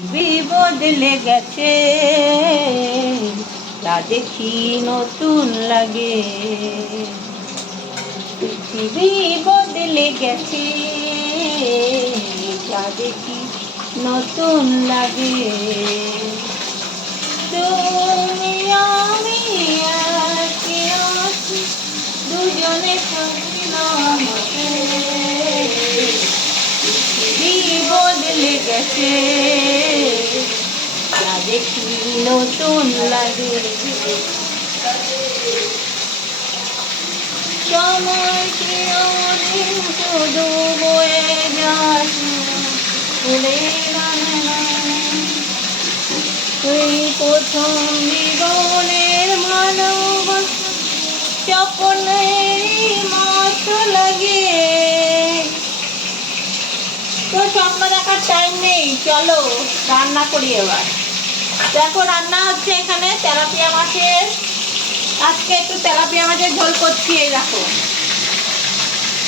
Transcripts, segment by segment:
বদলে গেছে, যা দেখি নতুন লাগে। পৃথিবী বদলে গেছে, যা দেখি নতুন লাগে। তুমি আমি একে আছি, দুজনে থাকলাম। পৃথিবী বদলে গেছে, যা দেখি নতুন লাগে। সময় কি অনেক শুধু বয়ে যায়, তুই প্রথম জীবনের ভালোবাসা স্বপ্নেরই মতো লাগে। তো স্বপ্ন দেখার টাইম নেই, চলো রান্না করি। এবার দেখো রান্না হচ্ছে এখানে তেলাপিয়া মাছের, আজকে একটু তেলাপিয়া মাছের ঝোল করছি। এই দেখো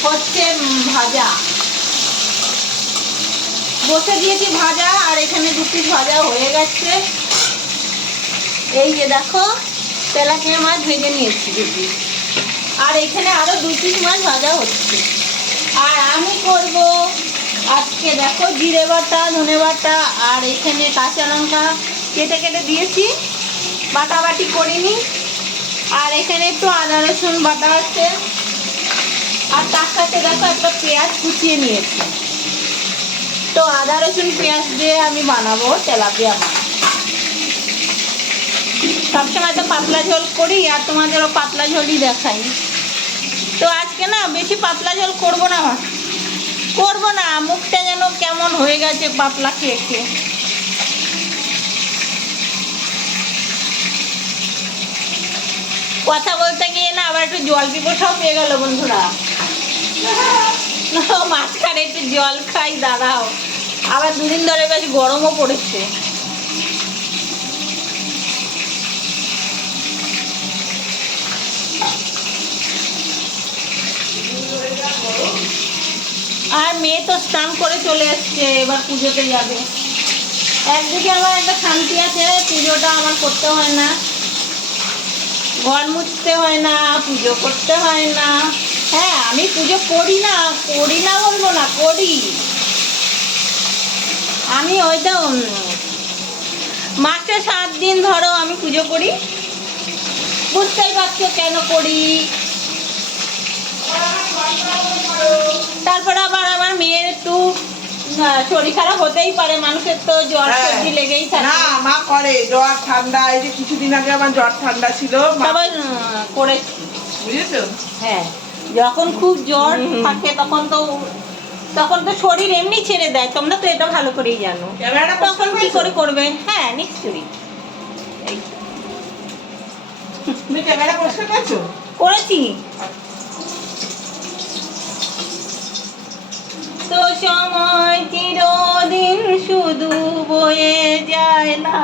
হচ্ছে ভাজা বসে দিয়েছি ভাজা, আর এখানে 2 পিস ভাজা হয়ে গেছে। এই যে দেখো তেলাপিয়া মাছ ভেজে নিয়েছি 2 পিস, আর এখানে আরো 2 পিস মাছ ভাজা হচ্ছে। আর আমি করব আজকে দেখো জিরে বাটা, ধনে বাটা, আর এখানে কাঁচা লঙ্কা কেটে কেটে দিয়েছি, বাটাবাটি করিনি। আর এখানে একটু আদা রসুন বাটা আছে, আর তার সাথে দেখো একটা পেঁয়াজ কুচিয়ে নিয়েছি। তো আদা রসুন পেঁয়াজ দিয়ে আমি বানাবো তেলাপিয়া মাছ। সবসময় তো পাতলা ঝোল করি, আর তোমাদেরও পাতলা ঝোলই দেখাই। তো আজকে না বেশি পাতলা ঝোল করবো না, মুখটা যেন কেমন হয়ে গেছে পাতলা খেয়ে খেয়ে। কথা বলতে গিয়ে না আবার একটু জল পিপাসাও পেয়ে গেল বন্ধুরা। মাঝখানে একটু জল খাই, দাঁড়াও। আবার 2 দিন ধরে বেশ গরমও পড়েছে। আর মেয়ে তো স্নান করে চলে এসছে, এবার পুজোতে যাবে। একদিকে আমার একটা শান্তি আছে, পুজোটা আমার করতে হয় না, ঘর মুছতে হয় না, পুজো করতে হয় না। হ্যাঁ আমি পুজো করি না বলবো না, করি। আমি হয়তো মাসে 7 দিন ধরো আমি পুজো করি, বুঝতেই পারছো কেন করি। তারপরে আবার আমার মেয়ের একটু শরীর খারাপ হতেই পারে, মানুষের তো জ্বর সর্দি লেগেই থাকে। না মা করে জ্বর ঠান্ডা, এই যে কিছুদিন আগে আমার জ্বর ঠান্ডা ছিল, সবাই করেছি বুঝেছো। হ্যাঁ যখন খুব জ্বর থাকে তখন তো শরীর এমনি ছেড়ে দেয়, তোমরা তো এটা ভালো করেই জানো। তখন কি করে করবে? হ্যাঁ নিশ্চয়ই। তুমি ক্যামেরা পরিষ্কার করছো? করেছি তো। সময় চিরদিন শুধু বয়ে যায়, লা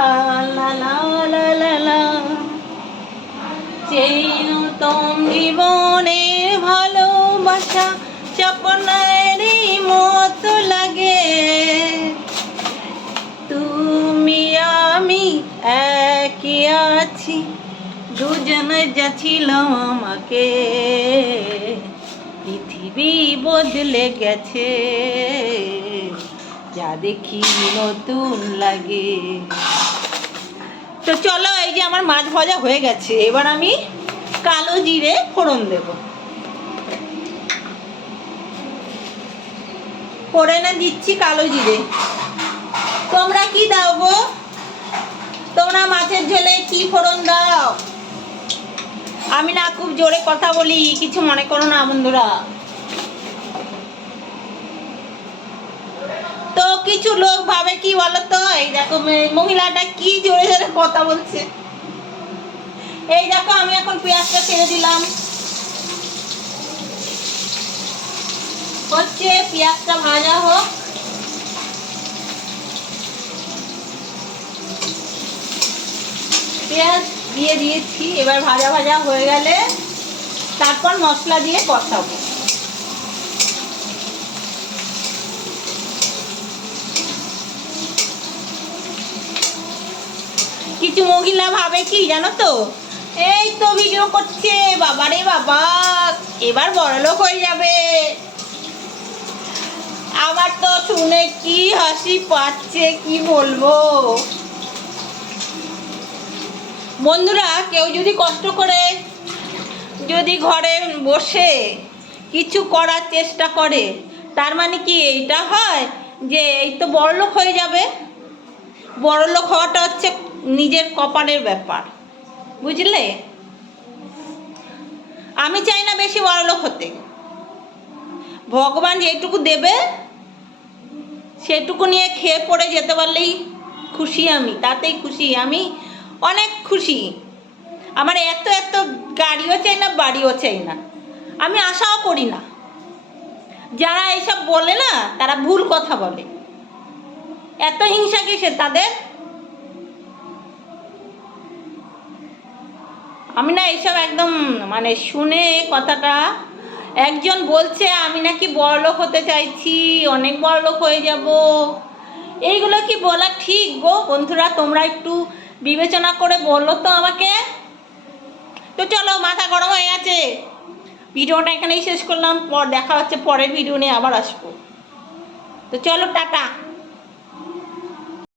লা লা লা লা লা। সেই নতুন জীবনের ভালোবাসা স্বপ্নেরই মতো লাগে। তুমি আমি একই আছি, দুজনে যাচ্ছিলাম আমাকে। পৃথিবী বদলে গেছে, যা দেখি নতুন লাগে। তো চলো, এই যে আমার মাছ ভাজা হয়ে গেছে, এবার আমি কালো জিরে ফোড়ন দেব। ফোড়নে দিচ্ছি কালো জিরে। তোমরা কি দাও গো? তোমরা মাছের ঝোলে কি ফোড়ন দাও? আমি না খুব জোরে কথা বলি, কিছু মনে করো না বন্ধুরা। তো কিছু লোক ভাবে কি বলতো, এই দেখো মহিলাটা কি জোরে জোরে কথা বলছে। এই দেখো আমি এখন পেঁয়াজটা ছেড়ে দিলাম, হচ্ছে পেঁয়াজটা ভাজা হোক। পেঁয়াজ দিয়ে দিয়েছি, এবার ভাজা ভাজা হয়ে গেলে তারপর মশলা দিয়ে কষাবো। কিছু মহিলা ভাবে কি জানো তো, এই তো ভিডিও করছে, বাবারে বাবা এবার বড়লোক হয়ে যাবে। আমার তো শুনে কি হাসি পাচ্ছে কি বলবো। বন্ধুরা, কেউ যদি কষ্ট করে যদি ঘরে বসে কিছু করার চেষ্টা করে, তার মানে কি এইটা হয় যে এই তো বড়লোক হয়ে যাবে? বড়লোক হওয়াটা হচ্ছে নিজের কপালের ব্যাপার, বুঝলে? আমি চাই না বেশি বড়লোক হতে। ভগবান যেটুকু দেবে সেটুকু নিয়ে খেয়ে পড়ে যেতে পারলেই খুশি, আমি তাতেই খুশি, আমি অনেক খুশি। আমার এত এত গাড়িও চাই না, বাড়িও চাই না, আমি আশাও করি না। যারা এইসব বলে না, তারা ভুল কথা বলে। এত হিংসা কিসে তাদের? আমি না এইসব একদম মানে শুনে কথাটা, একজন বলছে আমি নাকি বড়লোক হতে চাইছি, অনেক বড়লোক হয়ে যাব, এইগুলো কি বলা ঠিক গো বন্ধুরা? তোমরা একটু বিবেচনা করে বলো তো আমাকে। তো চলো, মাথা গরম হয়ে গেছে, ভিডিওটা এখানেই শেষ করলাম। দেখা হচ্ছে পরের ভিডিও নিয়ে, আবার আসবো। তো চলো, টাটা।